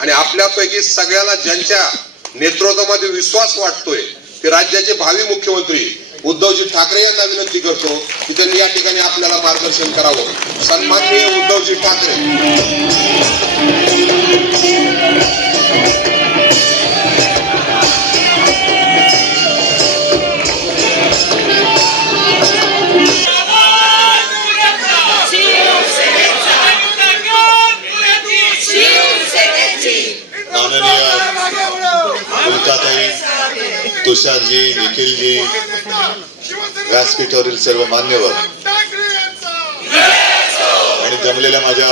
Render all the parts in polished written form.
आणि आपल्यापैकी सगळ्याला ज्यांच्या नेतृत्वामध्ये विश्वास वाटतोय ते राज्याचे भावी मुख्यमंत्री उद्धवजी ठाकरे यांना विनंती करतो की त्यांनी या ठिकाणी आपल्याला मार्गदर्शन करावं. सन्माननीय उद्धवजी ठाकरे. तुषारजी, निखिलजी, व्यासपीठावरील सर्व मान्यवर आणि जमलेल्या माझ्या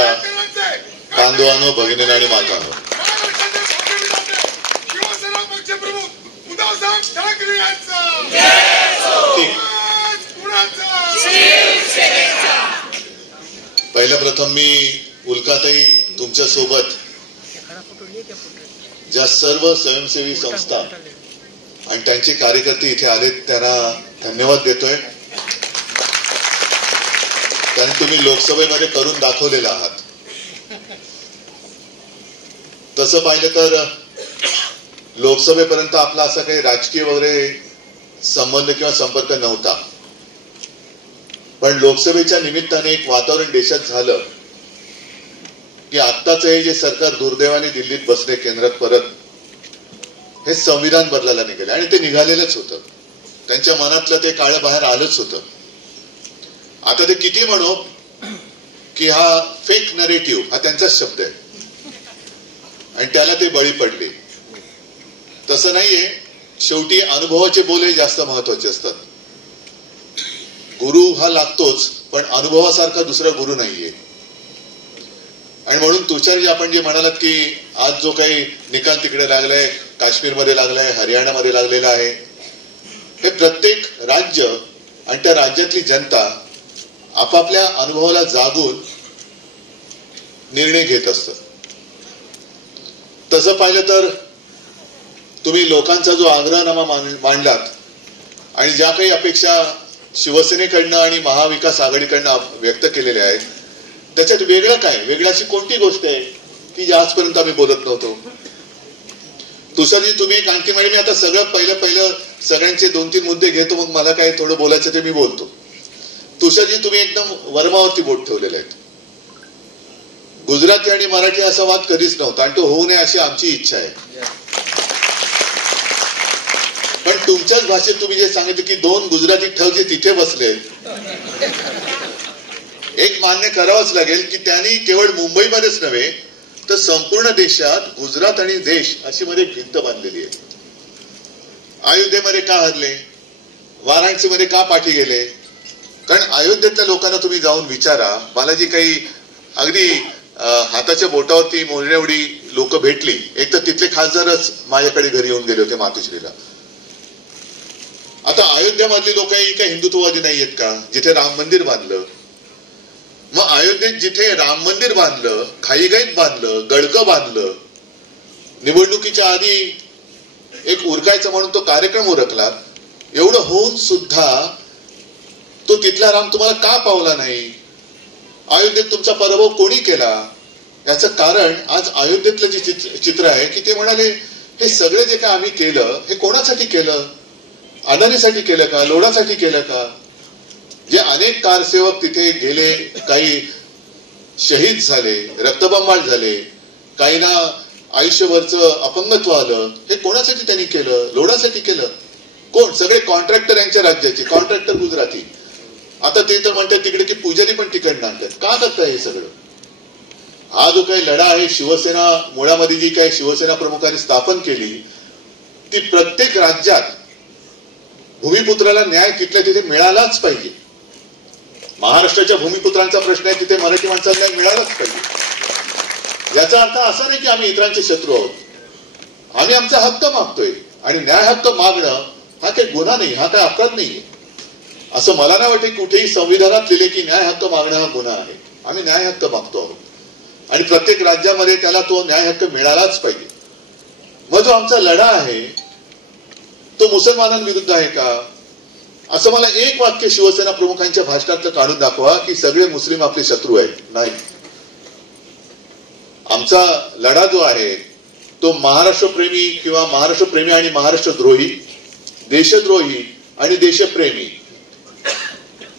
बांधवांनो, भगिनींनो आणि मातांनो, पहिल्या प्रथम मी उल्काताई तुमच्या सोबत ज्या सर्व स्वयंसेवी संस्था आणि त्यांचे कार्यकर्ते इथे आलेत त्यांना धन्यवाद देतोय. कारण तुम्ही लोकसभेमध्ये करून दाखवलेला आहात. तसं पाहिलं तर लोकसभेपर्यंत आपला असा काही राजकीय वगैरे संबंध किंवा संपर्क नव्हता, पण लोकसभेच्या निमित्ताने एक वातावरण देशात झालं की आत्ताच हे जे सरकार दुर्दैवाने दिल्लीत बसले केंद्रात परत, हे संविधान बदलायला निघाले आणि ते निघालेलंच होतं. त्यांच्या मनातलं ते काळं बाहेर आलंच होतं. आता ते किती म्हणो की हा फेक नरेटिव्ह हा त्यांचाच शब्द आहे आणि त्याला ते बळी पडले. तसं नाहीये. शेवटी अनुभवाचे बोलही जास्त महत्वाचे असतात. गुरु हा लागतोच, पण अनुभवासारखा दुसरा गुरु नाहीये. आणि म्हणून तुषारजी, आपण जे म्हणालात की आज जो काही निकाल तिकडे लागलाय, काश्मीरमध्ये लागलाय, हरियाणामध्ये लागलेला आहे, हे प्रत्येक राज्य आणि त्या राज्यातली जनता आपापल्या अनुभवाला जागून निर्णय घेत असतं. तसं पाहिलं तर तुम्ही लोकांचा जो आग्रहनामा मांडलात आणि ज्या काही अपेक्षा शिवसेनेकडनं आणि महाविकास आघाडीकडनं व्यक्त केलेल्या आहेत, त्याच्यात वेगळं काय, वेगळी अशी कोणती गोष्ट आहे की आजपर्यंत आम्ही बोलत नव्हतो? तुषारजी, तुम्ही एक आणखी म्हणजे मी आता सगळं पहिलं सगळ्यांचे 2-3 मुद्दे घेतो, मग मला काय थोडं बोलायचं ते मी बोलतो. तुषारजी, तुम्ही एकदम वर्मावरती बोट ठेवलेलं आहे. गुजराती आणि मराठी असा वाद कधीच नव्हता आणि तो होऊ नये अशी आमची इच्छा आहे. पण तुमच्याच भाषेत तुम्ही जे सांगितलं की 2 गुजराती ठग जे तिथे बसले, एक मान्य करावंच लागेल की त्यांनी केवळ मुंबईमध्येच नव्हे तर संपूर्ण देशात गुजरात आणि देश अशी मध्ये भिंत बांधलेली आहे. अयोध्येमध्ये का हरले, वाराणसीमध्ये का पाठी गेले? कारण अयोध्येतल्या लोकांना तुम्ही जाऊन विचारा. मला जी काही अगदी हाताच्या बोटावरती मोजण्याएवढी लोक भेटली, एक तर तिथले खासदारच माझ्याकडे घरी येऊन गेले होते मातोश्रीला. आता अयोध्यामधली लोक ही काही हिंदुत्ववादी नाही आहेत का, जिथे राम मंदिर बांधलं? मग अयोध्येत जिथे राम मंदिर बांधलं, घाईघाईत बांधलं, गडकं बांधलं, निवडणुकीच्या आधी एक उरकायचं म्हणून तो कार्यक्रम उरकला, एवढं होऊन सुद्धा तो तिथला राम तुम्हाला का पावला नाही? अयोध्येत तुमचा पराभव कोणी केला? याचं कारण आज अयोध्येतलं जे चित्र आहे की ते म्हणाले हे सगळे जे काय आम्ही केलं हे कोणासाठी केलं? अदानीसाठी केलं का? लोढासाठी केलं का? जे अनेक कारसेवक तिथे गेले, काही शहीद झाले, रक्तबंबाळ झाले, काहींना आयुष्यभरचं अपंगत्व आलं, हे कोणासाठी त्यांनी केलं? लोढासाठी केलं? कोण? सगळे कॉन्ट्रॅक्टर यांच्या राज्याचे, कॉन्ट्रॅक्टर गुजराती. आता ते तर म्हणतात तिकडे की पुजारी पण तिकडनं आणतात. का करताय हे सगळं? हा जो काही लढा आहे, शिवसेना मुळामध्ये जी काही शिवसेना प्रमुखांनी स्थापन केली, ती प्रत्येक राज्यात भूमिपुत्राला न्याय तिथल्या तिथे मिळालाच पाहिजे. महाराष्ट्राच्या भूमिपुत्रांचा प्रश्न आहे, तिथे मराठी माणसाला न्याय मिळालाच पाहिजे. याचा अर्थ असा नाही की आम्ही इतरांचे शत्रू आहोत. आम्ही आमचा हक्क मागतोय आणि न्याय हक्क मागणं हा काही गुन्हा नाही, हा काही अपराध नाहीये. असं मला नाही वाटत कुठेही संविधानात लिहिले की न्याय हक्क मागणं हा गुन्हा आहे. आम्ही न्याय हक्क मागतो आहोत आणि प्रत्येक राज्यामध्ये त्याला तो न्याय हक्क मिळालाच पाहिजे. मग जो आमचा लढा आहे तो मुसलमानांविरुद्ध आहे का? असं मला एक वाक्य शिवसेना प्रमुखांच्या भाषणातलं काढून दाखवा की सगळे मुस्लिम आपले शत्रू आहेत. नाही, आमचा लढा जो आहे तो महाराष्ट्रप्रेमी किंवा महाराष्ट्रप्रेमी आणि महाराष्ट्रद्रोही, देशद्रोही आणि देशप्रेमी,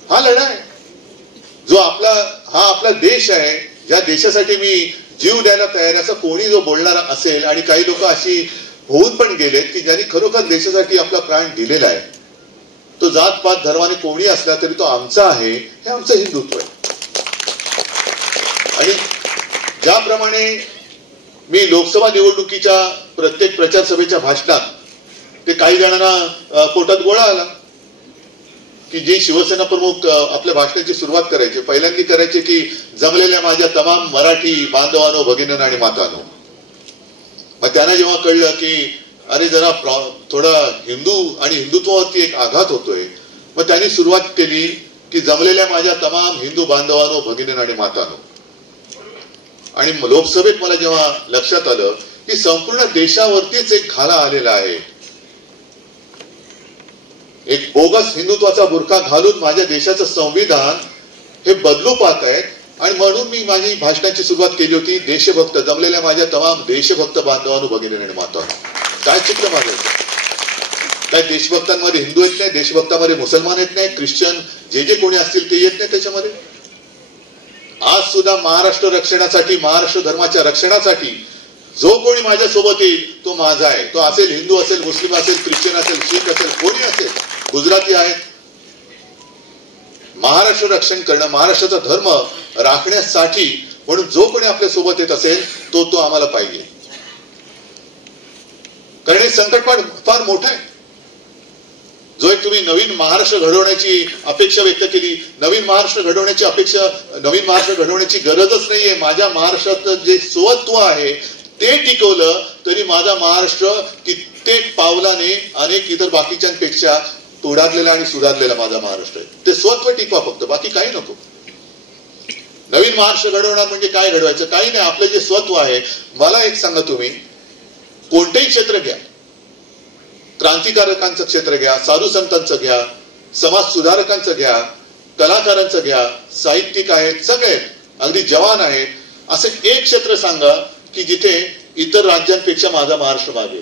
हा लढा आहे. जो आपला देश आहे, ज्या देशासाठी मी जीव द्यायला तयार आहे, असं कोणी जो बोलणारा असेल, आणि काही लोक अशी होऊन पण गेलेत की ज्यांनी खरोखर देशासाठी आपला प्राण दिलेला आहे, तो जात पात धर्माने कोणी असला तरी तो आमचा आहे, हे आमचं हिंदुत्व आहे. आणि ज्याप्रमाणे मी लोकसभा निवडणुकीच्या प्रत्येक प्रचार सभेच्या भाषणात ते काही जणांना पोटात गोळा आला की जे शिवसेना प्रमुख आपल्या भाषणाची सुरुवात करायचे, पहिल्यांदा करायचे की जमलेल्या माझ्या तमाम मराठी बांधवांनो, भगिनींनो आणि मातांनो. मग त्यांना जेव्हा कळलं की अरे जरा थोडा हिंदू आणि हिंदुत्वावरती एक आघात होतोय, मग त्यांनी सुरुवात केली की जमलेल्या माझ्या तमाम हिंदू बांधवांनो, भगिनींनो आणि मातांनो. आणि लोकसभेत मला जेव्हा लक्षात आलं की संपूर्ण देशावरतीच एक घाला आलेला आहे, एक बोगस हिंदुत्वाचा बुरखा घालून माझ्या देशाचं संविधान हे बदलू पाहत आहेत. आणि म्हणून मी माझी भाषणाची सुरुवात केली होती, देशभक्त जमलेल्या माझ्या तमाम देशभक्त बांधवांनो, भगिनी आणि मातांनो. काय चित्र माझं, काय देशभक्तांमध्ये हिंदू येत नाही, देशभक्तांमध्ये मुसलमान येत नाही, ख्रिश्चन जे कोणी असतील ते येत नाही त्याच्यामध्ये. आज सुद्धा महाराष्ट्र रक्षणासाठी, महाराष्ट्र धर्माच्या रक्षणासाठी जो कोणी माझ्या सोबत येईल तो माझा आहे. तो असेल हिंदू असेल, मुस्लिम असेल, ख्रिश्चन असेल, शीख असेल, कोणी असेल, गुजराती आहेत. महाराष्ट्र रक्षण करणं, महाराष्ट्राचा धर्म राखण्यासाठी म्हणून जो कोणी आपल्या सोबत येत असेल तो आम्हाला पाहिजे. कारण हे संकट फार मोठं आहे. जो एक तुम्ही नवीन महाराष्ट्र घडवण्याची अपेक्षा व्यक्त केली, नवीन महाराष्ट्र घडवण्याची गरजच नाहीये. माझ्या महाराष्ट्राचं जे स्वत्व आहे ते टिकवलं तरी माझा महाराष्ट्र कित्येक पावलाने अनेक इतर बाकीच्यांपेक्षा पुढारलेला आणि सुधारलेला माझा महाराष्ट्र आहे. ते स्वत्व टिकवा फक्त, बाकी काही नको. नवीन महाराष्ट्र घडवणार म्हणजे काय घडवायचं, काही नाही. आपलं जे स्वत्व आहे, मला एक सांगा, तुम्ही कोणतेही क्षेत्र घ्या, क्रांतिकारकांचं क्षेत्र घ्या, साधू संतांचं घ्या, समाज सुधारकांचं घ्या, कलाकारांचं घ्या, साहित्यिक आहेत, सगळे अगदी जवान आहेत, असं एक क्षेत्र सांगा की जिथे इतर राज्यांपेक्षा माझा महाराष्ट्र मागे.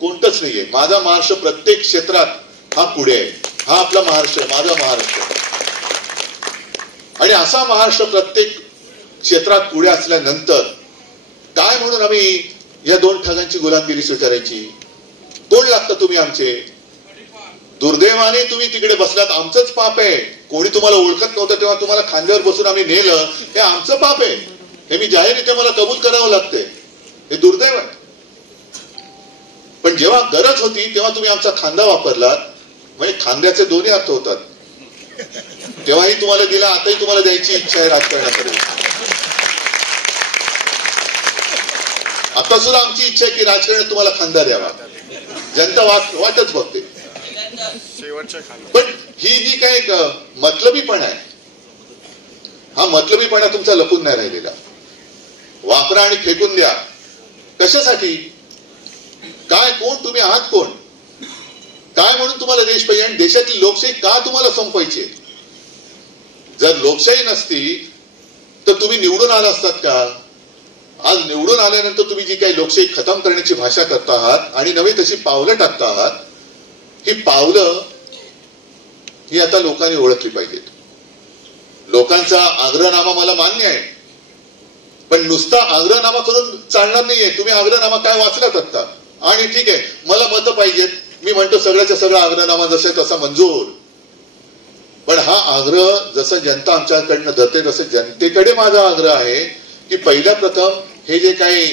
कोणतंच नाहीये. माझा महाराष्ट्र प्रत्येक क्षेत्रात हा पुढे आहे. हा आपला महाराष्ट्र आहे, माझा महाराष्ट्र. आणि असा महाराष्ट्र प्रत्येक क्षेत्रात पुढे असल्यानंतर काय म्हणून आम्ही या दोन ठगांची गुलामगिरी स्वीकारायची? कोण लागतं तुम्ही आमचे? दुर्दैवाने तुम्ही तिकडे बसलात, आमचंच पाप आहे. कोणी तुम्हाला ओळखत नव्हतं तेव्हा तुम्हाला खांद्यावर बसून आम्ही नेलं, हे आमचं पाप आहे. हे मी जाहीररित्या मला कबूल करावं लागतंय. हे दुर्दैव आहे. पण जेव्हा गरज होती तेव्हा तुम्ही आमचा खांदा वापरलात. म्हणजे खांद्याचे दोन्ही अर्थ होतात. तेव्हाही तुम्हाला दिला, आताही तुम्हाला द्यायची इच्छा आहे राजकारणाकडे. आता सुद्धा आमची इच्छा आहे की राजकारणात तुम्हाला खांदा द्यावा. जनता वाटच बघते. पण ही जी काय मतलबीपणा आहे, हा मतलबीपणा तुमचा लपून नाही राहिलेला. वापरा आणि फेकून द्या. कशासाठी? काय, कोण तुम्ही आहात? कोण, काय म्हणून तुम्हाला देश पाहिजे? आणि देशातली लोकशाही का तुम्हाला संपवायची? जर लोकशाही नसती तर तुम्ही निवडून आला असतात का? आज निवडून आल्यानंतर तुम्ही जी काही लोकशाही खतम करण्याची भाषा करता आहात आणि नवी तशी पावलं टाकता आहात, ही पावलं ही आता लोकांनी ओळखली पाहिजेत. लोकांचा आग्रहनामा मला मान्य आहे, पण नुसता आग्रहनामा करून चालणार नाहीये. तुम्ही आग्रहनामा काय वाचलात आता? आणि ठीक आहे, मला मतं पाहिजेत, मी म्हणतो सगळ्याचा सगळा आग्रहनामा जसा तसा मंजूर. पण हा आग्रह जसं जनता आमच्याकडनं धरते तसं जनतेकडे माझा आग्रह आहे की पहिल्या प्रथम हे जे काही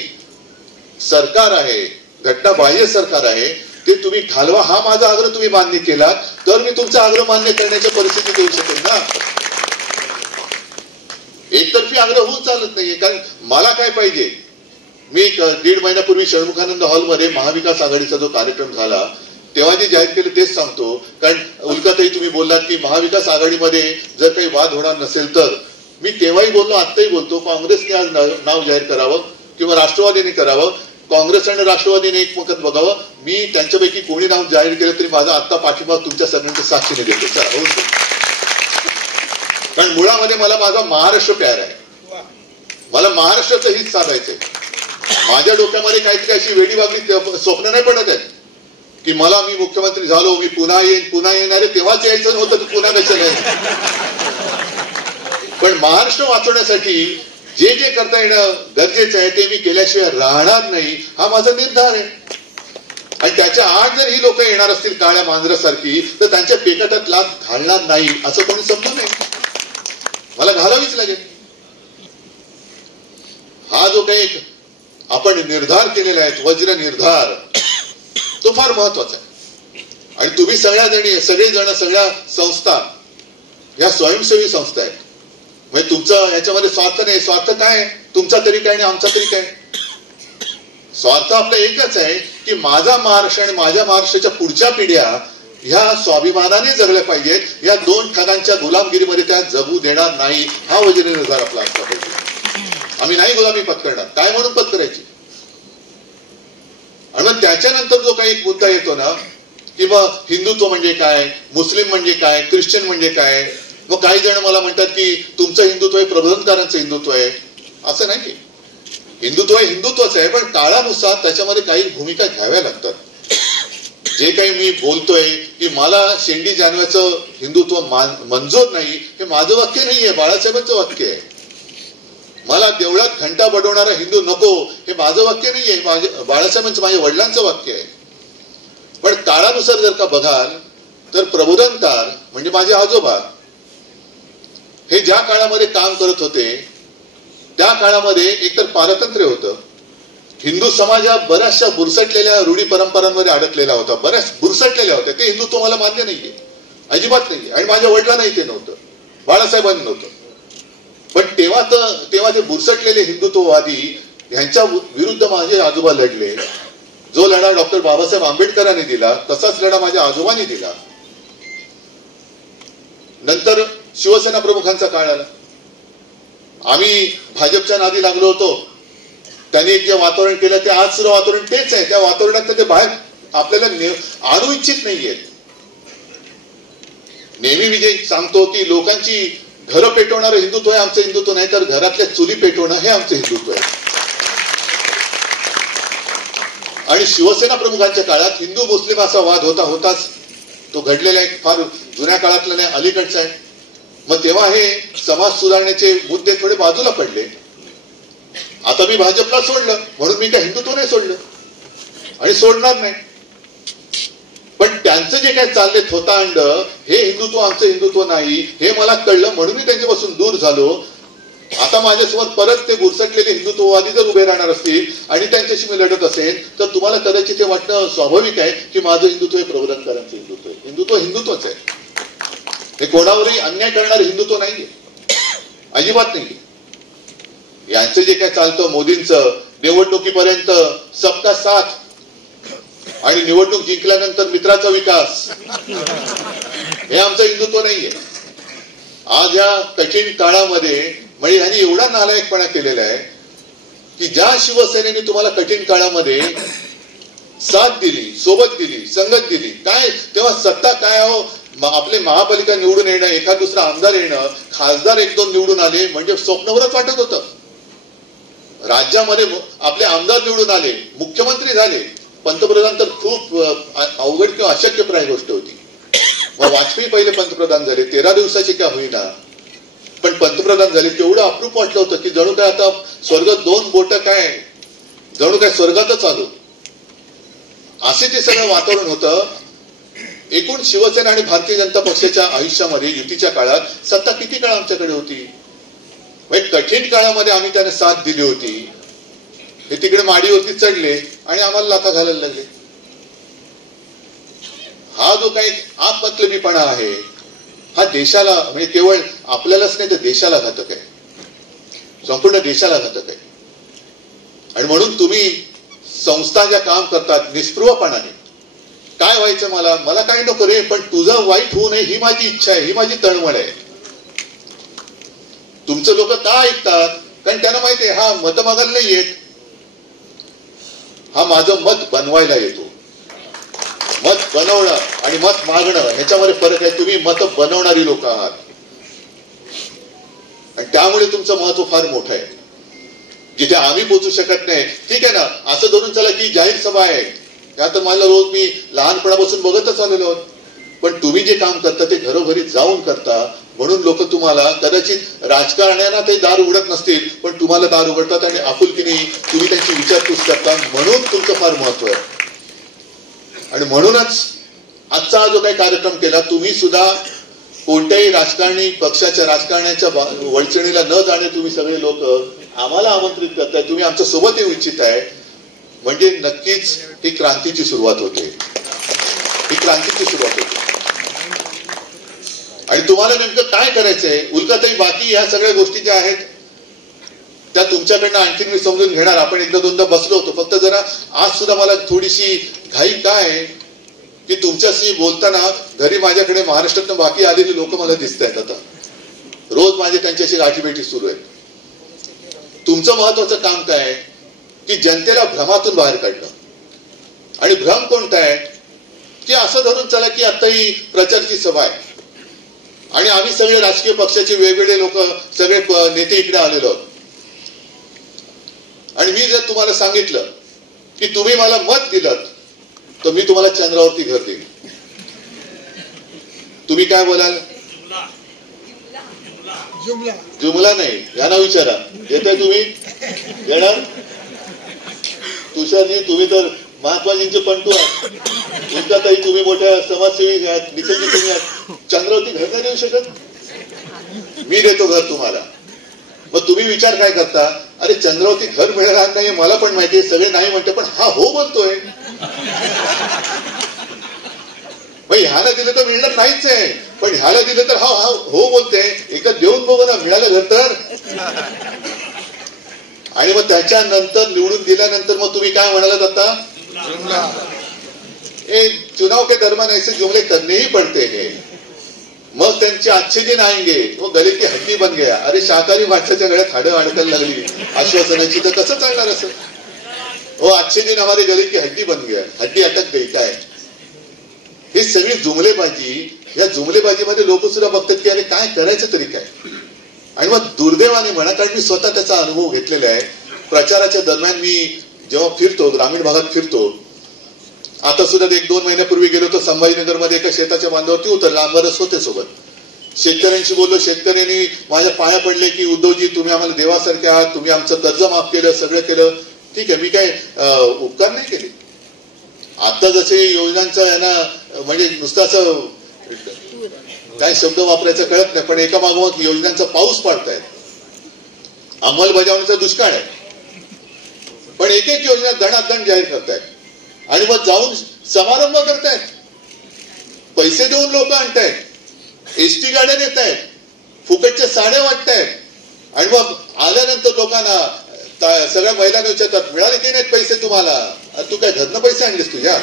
सरकार आहे, घटनाबाह्य सरकार आहे, ते तुम्ही घालवा. हा माझा आग्रह तुम्ही मान्य केला तर मी तुमचा आग्रह मान्य करण्याच्या परिस्थितीत येऊ शकेल ना. एकतर्फी आग्रह होऊन चालत नाहीये. कारण मला काय पाहिजे, मी 1.5 महिन्यापूर्वी षण्मुखानंद हॉलमध्ये महाविकास आघाडीचा जो कार्यक्रम झाला तेव्हा जे जाहीर केलं तेच सांगतो. कारण उल्काताई तुम्ही बोललात की महाविकास आघाडीमध्ये जर काही वाद होणार नसेल तर, मी तेव्हाही बोललो, आत्ताही बोलतो, काँग्रेसने आज नाव जाहीर करावं किंवा राष्ट्रवादीने करावं. काँग्रेस आणि राष्ट्रवादीने एकमत बघावं. मी त्यांच्यापैकी कोणी नाव जाहीर केलं तरी माझा आत्ता पाठिंबा तुमच्या सगळ्यांच्या साक्षीने देतो. कारण मुळामध्ये मला माझा महाराष्ट्र प्यार आहे. मला महाराष्ट्राचं हित साधायचंय. माझ्या डोक्यामध्ये काहीतरी अशी वेडीवाकडी स्वप्न नाही पडत आहेत की मला मी मुख्यमंत्री झालो, मी पुन्हा येणार आहे, तेव्हाच यायचं नव्हतं की पुन्हा कशाला पण महाराष्ट्र वाचवण्यासाठी जे जे करता येणं गरजेचं आहे ते मी केल्याशिवाय राहणार नाही, हा माझा निर्धार आहे. आणि त्याच्या आत जर ही लोक येणार असतील काळ्या मांजरासारखी तर त्यांच्या पेकाटात लाथ घालणार नाही असं कोणी समजू नये, मला घालावीच लागेल. हा जो काही आपण निर्धार केलेला आहे वज्र निर्धार तो फार महत्वाचा आहे. आणि तुम्ही सगळेजण सगळ्या संस्था या स्वयंसेवी संस्था आहेत, म्हणजे तुमचं याच्यामध्ये स्वार्थ नाही. स्वार्थ काय? तुमचा तरी काय आणि आमचा तरी काय? स्वार्थ आपला एकच आहे की माझा महाराष्ट्र आणि माझ्या महाराष्ट्राच्या पुढच्या पिढ्या ह्या स्वाभिमानाने जगल्या पाहिजेत, या दोन ठगांच्या गुलामगिरीमध्ये त्या जगू देणार नाही, हा वज्र निर्धार आपला असला पाहिजे. आम्ही नाही गुलामी पत्करणार, काय म्हणून पत्करायची. आणि मग त्याच्यानंतर जो काही मुद्दा येतो ना की मग हिंदुत्व म्हणजे काय, मुस्लिम म्हणजे काय, ख्रिश्चन म्हणजे काय. मग काही जण मला म्हणतात की तुमचं हिंदुत्व आहे प्रबोधनकारांचं हिंदुत्व आहे. असं नाही, हिंदुत्व हे हिंदुत्वच आहे, पण काळानुसार त्याच्यामध्ये काही भूमिका घ्याव्या लागतात. जे काही मी बोलतोय की मला शेंडी जानव्याचं हिंदुत्व मंजूर नाही, हे माझं वाक्य नाहीये, बाळासाहेबांचं वाक्य आहे. मला देवळात घंटा बडवणारा हिंदू नको, हे माझं वाक्य नाहीये, बाळासाहेबांचं माझ्या वडिलांचं वाक्य आहे. पण काळानुसार जर का बघाल तर प्रबोधनकार म्हणजे माझे आजोबा हे ज्या काळामध्ये काम करत होते त्या काळामध्ये एकतर पारतंत्र्य होतं, हिंदू समाज हा बऱ्याचशा बुरसटलेल्या रूढी परंपरांमध्ये अडकलेला होता, बऱ्याच बुरसटलेल्या होत्या. ते हिंदुत्व मला मान्य नाहीये, अजिबात नाहीये. आणि माझ्या वडिलांनाही ते नव्हतं, बाळासाहेबांनी नव्हतं. पण तेव्हा ते बुरसटलेले हिंदुत्ववादी यांच्या विरुद्ध माझे आजोबा लढले. जो लढा डॉक्टर बाबासाहेब आंबेडकरांनी दिला तसाच लढा माझ्या आजोबांनी दिला. नंतर शिवसेना प्रमुखांचा काळ आला, आम्ही भाजपच्या नादी लागलो होतो. त्यांनी एक जे वातावरण केलं ते आज सुद्धा वातावरण तेच आहे. त्या वातावरणात ते बाहेर आपल्याला आणू इच्छित नाहीये. नेहमी विजय सांगतो की लोकांची घरं पेटवणारं हिंदुत्व आहे आमचं हिंदुत्व, नाही तर घरातल्या चुली पेटवणं हे आमचं हिंदुत्व आहे. आणि शिवसेना प्रमुखांच्या काळात हिंदू मुस्लिम असा वाद होताच तो घडलेला आहे, फार जुन्या काळातला नाही, अलीकडचा आहे. मग तेव्हा हे समाज सुधारण्याचे मुद्दे थोडे बाजूला पडले. आता मी भाजपला सोडलं म्हणून मी काय हिंदुत्व नाही सोडलं आणि सोडणार नाही. पण त्यांचं जे काय चाललंय थोतांड, हे हिंदुत्व आमचं हिंदुत्व नाही हे मला कळलं म्हणून मी त्यांच्यापासून दूर झालो. आता माझ्यासमोर परत ते बुरसटलेले हिंदुत्ववादी जर उभे राहणार असतील आणि त्यांच्याशी मी लढत असेल तर तुम्हाला कदाचित ते वाटणं स्वाभाविक आहे की माझं हिंदुत्व हे प्रबोधनकारांचं हिंदुत्व आहे. हिंदुत्व हिंदुत्वच आहे, हे कोणावरही अन्याय करणारं हिंदुत्व नाहीये, अजिबात नाही. यांचं जे काय चालतं मोदींचं निवडणुकीपर्यंत सबका साथ आणि निवडणूक जिंकल्यानंतर मित्राचा विकास, हे आमचं हिंदुत्व नाहीये. आज या कठीण काळामध्ये म्हणजे ह्यांनी एवढा नालायकपणा केलेला आहे की ज्या शिवसेनेने तुम्हाला कठीण काळामध्ये साथ दिली, सोबत दिली, संगत दिली, काय तेव्हा सत्ता काय हो, आपले महापालिका निवडून येणं, एखाद दुसरा आमदार येणं, खासदार एक दोन निवडून आले म्हणजे स्वप्नवरच वाटत होतं. राज्यामध्ये आपले आमदार निवडून आले, मुख्यमंत्री झाले, पंतप्रधान तर खूप अवघड किंवा अशक्यप्राय गोष्ट होती. मग वाजपेयी पहिले पंतप्रधान झाले, 13 दिवसाचे का होईना पण पंतप्रधान झाले. तेवढं अप्रूप वाटलं होतं की जणू काय आता स्वर्ग दोन बोट काय जणू काय स्वर्गातच आलो, असे ते सगळं वातावरण होतं. एकूण शिवसेना आणि भारतीय जनता पक्षाच्या आयुष्यामध्ये युतीच्या काळात सत्ता किती काळ आमच्याकडे होती. कठीण काळामध्ये आम्ही त्याने साथ दिली होती, हे तिकडे माडीवरती चढले आणि आम्हाला लाथा घालायला लागले. हा जो काही आत्मतलबीपणा आहे हा देशाला म्हणजे केवळ आपल्यालाच नाही तर देशाला घातक आहे, संपूर्ण देशाला घातक आहे. आणि म्हणून तुम्ही संस्था ज्या काम करतात निस्पृहपणाने, काय व्हायचं मला काय नको रे, पण तुझं वाईट होऊ नये ही माझी इच्छा आहे, ही माझी तळमळ आहे. तुमचं लोक का ऐकतात? कारण त्यांना माहिती आहे हा मत मागायला नाही येत, हा माझं मत बनवायला येतो. मत बनवणं आणि मत मागणं ह्याच्यामध्ये फरक आहे. तुम्ही मत बनवणारी लोक आहात आणि त्यामुळे तुमचं महत्व फार मोठं आहे. जिथे आम्ही पोहोचू शकत नाही. ठीक आहे ना, असं धरून चला की जाहीर सभा आहे, आता मला रोज मी लहानपणापासून बघतच आलेलो आहोत. पण तुम्ही जे काम करता ते घरोघरी जाऊन करता, म्हणून लोक तुम्हाला कदाचित राजकारण्यांना ते दार उघडत नसतील, पण तुम्हाला दार उघडतात आणि आपुलकीने तुम्ही त्यांची विचारपूस करता, म्हणून तुमचं फार महत्व आहे. आणि म्हणूनच आजचा हा जो काही कार्यक्रम केला, तुम्ही सुद्धा कोणत्याही राजकारणी पक्षाच्या राजकारण्याच्या वळचणीला न जाणे तुम्ही सगळे लोक आम्हाला आमंत्रित करताय, तुम्ही आमच्या सोबत येऊ इच्छित आहे, म्हणजे नक्कीच ही क्रांतीची सुरुवात होते. ही क्रांतीची सुरुवात होते. आणि तुम्हाला नेमकं काय करायचंय, उल्काताई बाकी ह्या सगळ्या गोष्टी ज्या आहेत त्या तुमच्याकडनं आणखीन मी समजून घेणार. आपण एकदा दोनदा बसलो होतो. फक्त जरा आज सुद्धा मला थोडीशी घाई काय की तुमच्याशी बोलताना घरी माझ्याकडे महाराष्ट्रातून बाकी आलेली लोक मला दिसत आहेत. आता रोज माझे त्यांच्याशी गाठीभेटी सुरू आहेत. तुमचं महत्वाचं काम काय आहे की जनतेला भ्रमातून बाहेर काढणं. आणि भ्रम कोणता आहे की असं धरून चला की आता ही प्रचारची सभा आहे आणि आम्ही सगळे राजकीय पक्षाचे वेगवेगळे लोक सगळे नेते इकडे आलेलो आहोत. आणि मी जर तुम्हाला सांगितलं की तुम्ही मला मत दिलं तर मी तुम्हाला चंद्रावरती घर देईन, तुम्ही काय बोलाल? जुमला नाही, यांना विचारा. येताय तुम्ही? येणार? तुषारजी तुम्ही तर महात्माजींचे पंटू आहात, उल्काताई तुम्ही मोठ्या समाजसेवी आहात, निखिलजी तुम्ही आहात, चंद्रावरती घर नाही देऊ शकत? मी देतो घर तुम्हाला. मग तुम्ही विचार काय करता, अरे चंद्रावरती घर मिळणार नाही मला पण माहिती आहे, सगळे नाही म्हणते, पण हा हो बोलतोय. मग ह्याला दिलं तर मिळणार नाहीच आहे, पण ह्याला दिलं तर हा हो बोलते. एकदा देऊन बघू ना, मिळालं घर तर. आणि मग त्याच्यानंतर निवडून दिल्यानंतर मग तुम्ही काय म्हणालात आता? चुनाव के दरम्यान ऐसे जुमले करने ही पडते हैं. मग त्यांचे अच्छे दिन आएंगे वो गले की हड्डी बन गया. अरे शाकाहारी माणसाच्या गळ्यात हाडं अडकायला लागली आश्वासनाची, तर कसं चालणार असं? हो अच्छे दिन हमारे गले की हड्डी बन गया, हड्डी अटक गई. काय ही सगळी जुमलेबाजी, या जुमलेबाजीमध्ये लोक सुद्धा बघतात की अरे काय करायचं तरी काय. आणि मग दुर्दैवाने म्हणा, कारण मी स्वतः त्याचा अनुभव घेतलेला आहे. प्रचाराच्या दरम्यान मी जेव्हा फिरतो, ग्रामीण भागात फिरतो, आता सुद्धा 1-2 महिन्यापूर्वी गेलो तर संभाजीनगरमध्ये एका शेताच्या बांधावरती उतरला, आमदारच होते सोबत. शेतकऱ्यांशी बोललो, शेतकऱ्यांनी माझ्या पाया पडले की उद्धवजी तुम्ही आम्हाला देवासारखे आहात, तुम्ही आमचं कर्ज माफ केलं, सगळं केलं. ठीक आहे, मी काय उपकार नाही केले. आता जसे योजनांचं यांना म्हणजे नुसतं असं काय शब्द वापरायचं कळत नाही, पण एका मागोमाग योजनांचा पाऊस पाडतायत, अंमलबजावणीचा दुष्काळ आहे, पण एक एक योजना दणादण जाहीर करतायत. आणि मग जाऊन समारंभ करतायत, पैसे देऊन लोक आणतायत, एसटी गाड्या नेत आहेत, फुकटच्या साड्या वाटतायत. आणि मग आल्यानंतर लोकांना सगळ्या महिलांना विचारतात, मिळाले की नाहीत पैसे तुम्हाला? तू काय घरनं पैसे आणलेस तुझ्या?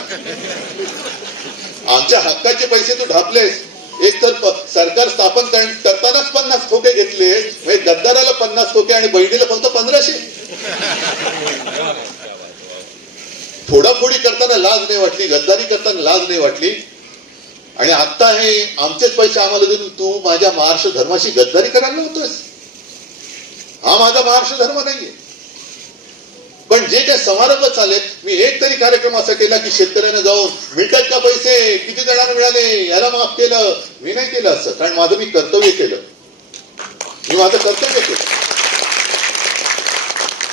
आमच्या हक्काचे पैसे तू ढापलेस. एक तर सरकार स्थापन करतानाच 50 खोके घेतले, म्हणजे गद्दाराला 50 खोके आणि बहिणीला फक्त 1500. फोडाफोडी करताना लाज नाही वाटली, गद्दारी करताना लाज नाही वाटली. आणि आता हे आमचेच पैसे आम्हाला देऊन तू माझ्या महाराष्ट्र धर्माशी गद्दारी करायला होतोस. हा माझा महाराष्ट्र धर्म नाहीये. पण जे काही समारंभ चालेत, मी एक तरी कार्यक्रम असा केला की शेतकऱ्यांना जाऊन मिळतात का पैसे, किती जणांना मिळाले, याला माफ केलं. मी नाही केलं असं, कारण माझं मी कर्तव्य केलं, मी माझं कर्तव्य केलं.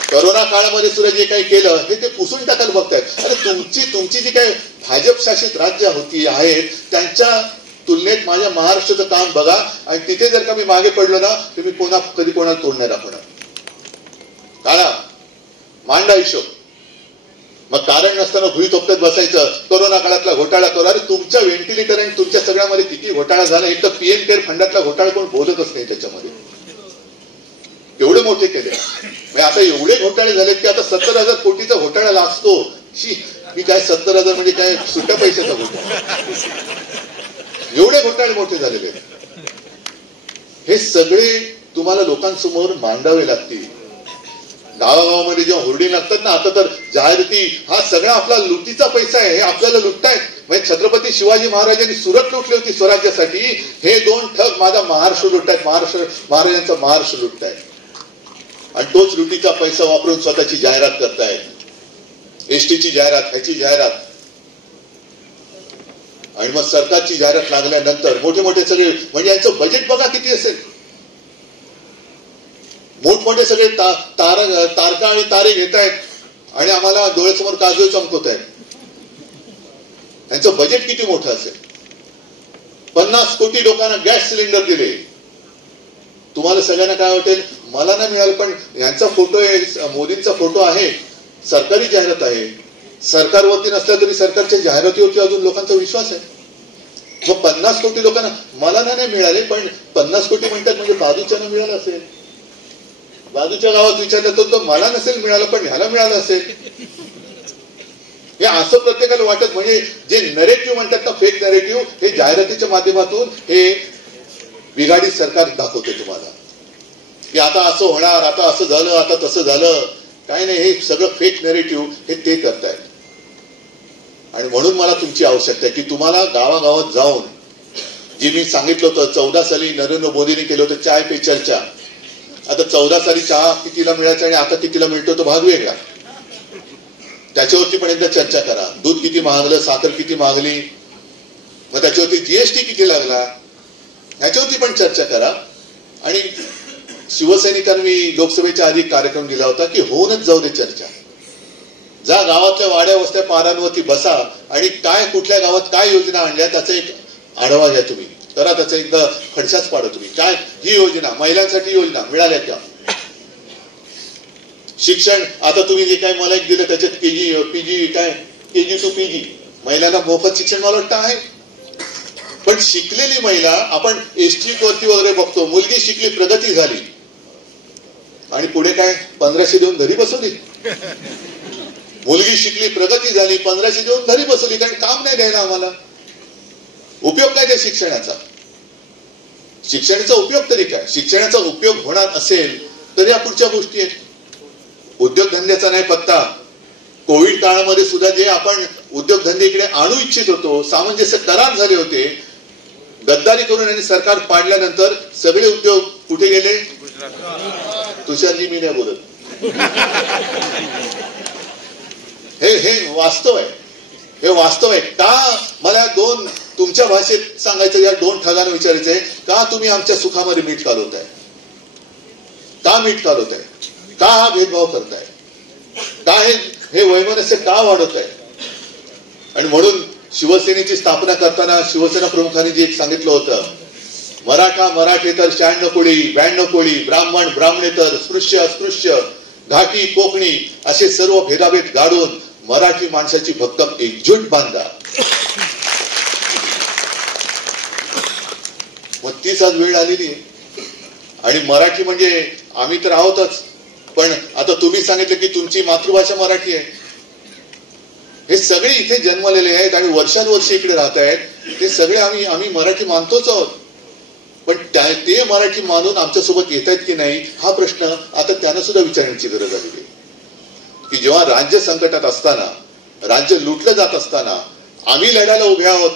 करोना काळामध्ये सुद्धा जे काही केलं ते पुसून टाकायला बघतायत. अरे तुमची जी काही भाजप शासित राज्य होती आहेत त्यांच्या तुलनेत माझ्या महाराष्ट्राचं काम बघा. आणि तिथे जर का मी मागे पडलो ना तर मी कधी कोणाला तोड नाही दाखवणार. काढा मांडा हिशोब. मग कारण नसताना भुई तोपटत बसायचं, करोना काळातला घोटाळा करू. अरे तुमच्या व्हेंटिलेटर आणि तुमच्या सगळ्यामध्ये किती घोटाळा झाला. एक तर पीएम केअर फंडातला घोटाळा कोण बोलतच नाही त्याच्यामध्ये, एवढे मोठे केले. आता एवढे घोटाळे झालेत की आता 70,000 कोटीचा घोटाळा लागतो. मी काय 70,000 म्हणजे काय सुट्ट्या पैशाचा घोटाळा. एवढे घोटाळे मोठे झालेले. हे सगळे तुम्हाला लोकांसमोर मांडावे लागतील. गावागावामध्ये जेव्हा होर्डिंग लागतात ना, आता तर जाहिराती, हा सगळा आपला लुटीचा पैसा आहे, हे आपल्याला लुटतायत. म्हणजे छत्रपती शिवाजी महाराजांनी सुरत लुटली होती स्वराज्यासाठी, हे 2 ठग माझा महाराष्ट्र लुटतायत, महाराजांचा महाराष्ट्र लुटतायत. आणि तोच लुटीचा पैसा वापरून स्वतःची जाहिरात करतायत. एसटीची जाहिरात, ह्याची जाहिरात, आणि मग सरकारची जाहिरात लागल्यानंतर मोठे मोठे सगळे, म्हणजे यांचं बजेट बघा किती असेल. मोठमोठे सगळे तारका आणि तारे घेत आहेत आणि आम्हाला डोळ्यासमोर काजळ चमकवत आहेत. यांचं बजेट किती मोठं असेल. 50 कोटी लोकांना गॅस सिलेंडर दिले. तुम्हाला सगळ्यांना काय वाटेल, मला नाही मिळालं, पण यांचा फोटो आहे, मोदींचा फोटो आहे, सरकारी जाहिरात आहे. सरकारवरती नसल्या तरी सरकारच्या जाहिरातीवरती अजून लोकांचा विश्वास आहे. मग 50 कोटी लोकांना मला नाही मिळाले, पण 50 कोटी म्हणतात म्हणजे बाजूच्यानं मिळालं असेल. बाजूच्या गावात विचारलं तर मला नसेल मिळालं, पण ह्याला मिळालं असेल. हे असं प्रत्येकाला वाटत, म्हणजे जे नरेटिव्ह म्हणतात ना, फेक नरेटिव्ह, हे जाहिरातीच्या माध्यमातून हे बिघाडी सरकार दाखवते तुम्हाला, की आता असं होणार, आता असं झालं, आता तसं झालं. काय नाही, हे सगळं फेक नरेटिव्ह हे ते करतायत. आणि म्हणून मला तुमची आवश्यकता आहे की तुम्हाला गावागावात जाऊन, जे मी सांगितलं होतं 14 साली नरेंद्र मोदींनी केलं होतं चाय पे चर्चा. आता 14 साली चहा कितीला मिळायचा आणि आता कितीला मिळतो तो भाग वेगळा. त्याच्यावरती पण एकदा चर्चा करा. दूध किती महागलं, साखर किती महागली, मग त्याच्यावरती जीएसटी किती लागला, ह्याच्यावरती पण चर्चा करा. आणि शिवसैनिकांनी लोकसभेच्या आधी कार्यक्रम दिला होता की होऊनच जाऊ दे चर्चा. जा गावातल्या वाड्या वस्त्या पारांवरती बसा आणि काय कुठल्या गावात काय योजना आणल्या त्याचा एक आढावा घ्या तुम्ही. करा त्याचा एकदा खडशाच पाडा तुम्ही. काय ही योजना, महिलांसाठी योजना मिळाल्या त्या. शिक्षण, आता तुम्ही जे काय मला एक दिलं त्याच्यात पीजी काय केजी टू पीजी महिलांना मोफत शिक्षण मला वाटतं आहे. पण शिकलेली महिला आपण एसटी वरती वगैरे बघतो, मुलगी शिकली, प्रगती झाली, आणि पुढे काय 1500 देऊन घरी बसवली. मुलगी शिकली, प्रगती झाली, 1500 देऊन घरी बसवली, कारण काम नाही द्यायला आम्हाला. उपयोग काय त्या शिक्षणाचा? शिक्षणाचा उपयोग तरी काय? शिक्षणाचा उपयोग होणार असेल तर या पुढच्या गोष्टी आहेत. उद्योगधंद्याचा नाही पत्ता. कोविड काळामध्ये सुद्धा जे आपण उद्योगधंदे इकडे आणू इच्छित होतो, सामंजस्य करार झाले होते, गद्दारी करून आणि सरकार पाडल्यानंतर सगळे उद्योग कुठे गेले? तुषारजी, मी नाही बोलत. हे वास्तव आहे, हे वास्तव आहे. का मला तुमच्या भाषेत सांगायचं, या 2 ठगांना विचारायचंय, का तुम्ही आमच्या सुखामध्ये मीठ कालवताय? का मीठ कालवताय? का हा भेदभाव करताय? का हे वैमनस्य का वाढत आहे? आणि म्हणून शिवसेनेची स्थापना करताना शिवसेना प्रमुखांनी जे एक सांगितलं होतं, मराठा मराठेतर 96 कोळी, 92 कोळी, ब्राह्मण ब्राह्मणेतर, स्पृश्य अस्पृश्य, घाटी कोकणी असे सर्व भेदाभेद गाडून मराठी माणसाची भक्कम एकजूट बांधा. मग तीच आज वेळ आलेली आहे. आणि मराठी म्हणजे आम्ही तर आहोतच, पण आता तुम्ही सांगितलं की तुमची मातृभाषा मराठी आहे. हे सगळे इथे जन्मलेले आहेत आणि वर्षानुवर्ष इकडे राहत आहेत. ते सगळे आम्ही मराठी मानतोच आहोत. पण ते मराठी मानून आमच्यासोबत येत आहेत की नाही हा प्रश्न आता त्यांना सुद्धा विचारण्याची गरज आलेली आहे. की जेव्हा राज्य संकटात असताना, राज्य लुटलं जात असताना आम्ही लढायला उभे आहोत.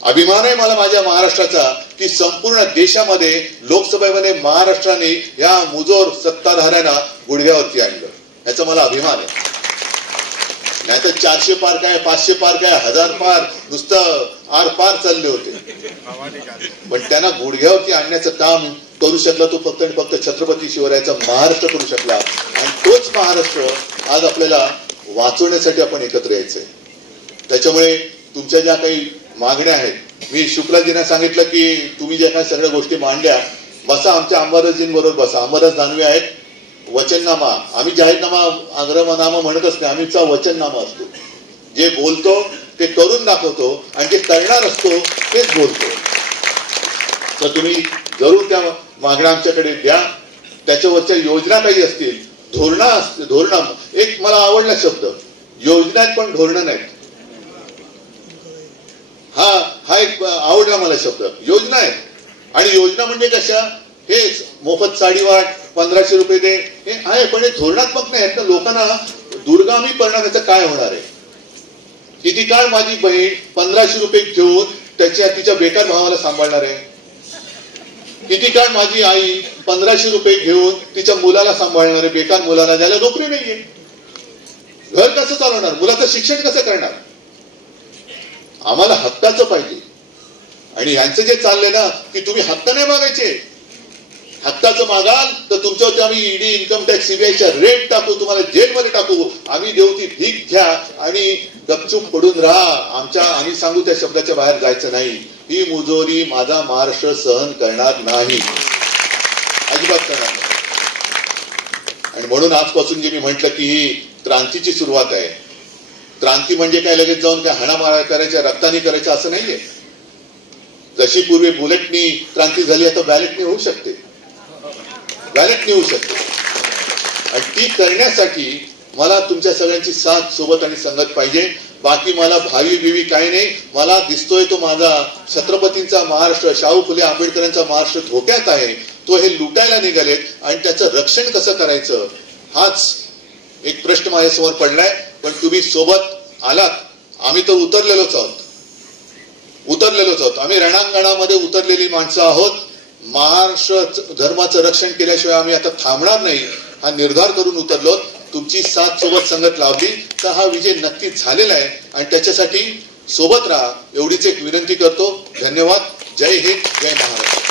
अभिमान आहे मला माझ्या महाराष्ट्राचा की संपूर्ण देशामध्ये लोकसभेमध्ये महाराष्ट्राने या मुजोर सत्ताधाऱ्यांना गुडघ्यावरती आणलं. याचा मला अभिमान आहे. नाहीतर 400 पार काय, 500 पार काय, 1000 पार, नुसतं आर पार चालले होते. पण त्यांना गुडघ्यावरती आणण्याचं काम करू शकला तो फक्त आणि फक्त छत्रपती शिवरायाचा महाराष्ट्र करू शकला. आणि तोच महाराष्ट्र आज आपल्याला वाचवण्यासाठी आपण एकत्र यायचंय. त्याच्यामुळे तुमच्या ज्या काही मागण्या आहेत, मी शुक्लाजींना सांगितलं की तुम्ही ज्या काही सगळ्या गोष्टी मांडल्या, बसा आमच्या अंबादासजींबरोबर बसा. अंबादास दानवे आहेत. वचननामा, आम्ही जाहीरनामा आग्रहनामा म्हणतच नाही, आम्हीचा वचननामा असतो. जे बोलतो ते करून दाखवतो आणि जे करणार असतो तेच बोलतो. तर तुम्ही जरूर त्या मागण्या आमच्याकडे द्या. त्याच्यावरच्या योजना काही असतील, धोरणं, एक मला आवडला शब्द, योजना आहेत पण धोरणं नाहीत. हा एक आवडला मला शब्द, योजना आहेत. आणि योजना म्हणजे कशा? हेच मोफत साडी वाट, 1500 रुपये दे, हे आहे, पण हे धोरणात्मक नाही आहेत ना. लोकांना दुर्गामी परिणामाचं काय होणार आहे? किती काळ माझी बहीण 1500 रुपये घेऊन तिच्या बेकार भावाला सांभाळणार आहे? किती काळ माझी आई 1500 रुपये घेऊन तिच्या मुलाला सांभाळणारे बेकार मुलाला ज्याला नोकरी नाहीये, घर कसं चालवणार, मुलाचं शिक्षण कसं करणार? आम्हाला हक्काचं पाहिजे. आणि यांचं जे चाललंय ना की तुम्ही हक्क नाही मागायचे, हक्काचं मागाल तर तुमच्यावरती आम्ही ईडी, इन्कम टॅक्स, सीबीआयच्या रेट टाकू, तुम्हाला जेलमध्ये टाकू, आम्ही देऊ ती भीक घ्या आणि गपचूप पडून राहा, आम्ही सांगू त्या शब्दाच्या बाहेर जायचं नाही. ही मुजोरी माझा महाराष्ट्र सहन करणार नाही, अजिबात करणार नाही. आणि म्हणून आजपासून जे मी म्हटलं की ही क्रांतीची सुरुवात आहे. क्रांती म्हणजे काय लगेच जाऊन काय हाणामारा करायच्या, रक्तानी करायच्या असं नाहीये. जशी पूर्वी बुलेटनी क्रांती झाली आता बॅलेटनी होऊ शकते, बॅलेटनी होऊ शकते. आणि ती करण्यासाठी मला तुमच्या सगळ्यांची साथ, सोबत आणि संगत पाहिजे. बाकी मला भावी बिवी काही नाही. मला दिसतोय तो माझा छत्रपतींचा महाराष्ट्र, शाहू फुले आंबेडकरांचा महाराष्ट्र धोक्यात आहे. तो हे लुटायला निघालेत आणि त्याचं रक्षण कसं करायचं हाच एक प्रश्न माझ्यासमोर पडलाय. पण तुम्ही सोबत आलात, आम्ही तर उतरलेलोच आहोत. आम्ही रणांगणामध्ये उतरलेली माणसं आहोत. महाराष्ट्र धर्माचं रक्षण केल्याशिवाय आम्ही आता थांबणार नाही हा निर्धार करून उतरलो. तुमची साथ, सोबत, संगत लाभली तर हा विजय नक्कीच झालेला आहे. आणि त्याच्यासाठी सोबत राहा एवढीच एक विनंती करतो. धन्यवाद. जय हिंद, जय महाराष्ट्र.